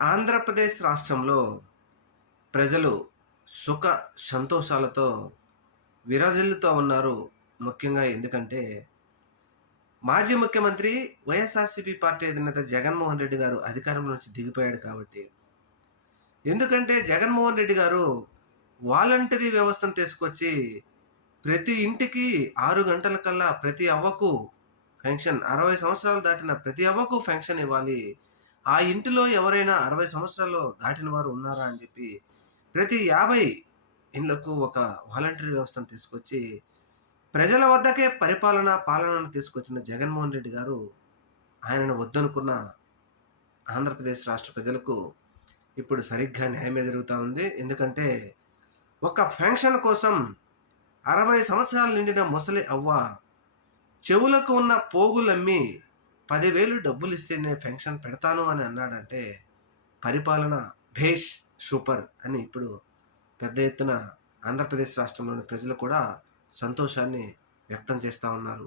ఆంధ్రప్రదేశ్ రాష్ట్రంలో ప్రజలు సుఖ సంతోషాలతో విరాజిల్లుతూ ఉన్నారు. ముఖ్యంగా ఎందుకంటే, మాజీ ముఖ్యమంత్రి వైఎస్ఆర్‌సీపీ పార్టీ అధినేత జగన్మోహన్ రెడ్డి గారు అధికారంలో నుంచి దిగిపోయాడు కాబట్టి. ఎందుకంటే జగన్మోహన్ రెడ్డి గారు వాలంటరీ వ్యవస్థను తీసుకొచ్చి ప్రతి ఇంటికి 6 గంటలకల్లా ప్రతి అవ్వకు పెన్షన్ 60 సంవత్సరాలు దాటిన ప్రతి అవ్వకు పెన్షన్ ఇవ్వాలి. ఆ ఇంటిలో ఎవరైనా 60 సంవత్సరాలు దాటిన వారు ఉన్నారా అని చెప్పి ప్రతి 50 ఇళ్లకు ఒక వాలంటరీ వ్యవస్థను తీసుకొచ్చి ప్రజల వద్దకే పాలనను తీసుకొచ్చిన జగన్మోహన్ రెడ్డి గారు ఆయనను వద్దనుకున్న ఆంధ్రప్రదేశ్ రాష్ట్ర ప్రజలకు ఇప్పుడు సరిగ్గా న్యాయమే జరుగుతా ఉంది. ఎందుకంటే ఒక పెన్షన్ కోసం 60 సంవత్సరాలు నిండిన ముసలి అవ్వ చెవులకు ఉన్న పోగులమ్మి 10,000 డబ్బులిస్తే నేను పెన్షన్ పెడతాను అని అన్నాడంటే పరిపాలన భేష్ సూపర్ అని ఇప్పుడు పెద్ద ఎత్తున ఆంధ్రప్రదేశ్ రాష్ట్రంలోని ప్రజలు కూడా సంతోషాన్ని వ్యక్తం చేస్తూ ఉన్నారు.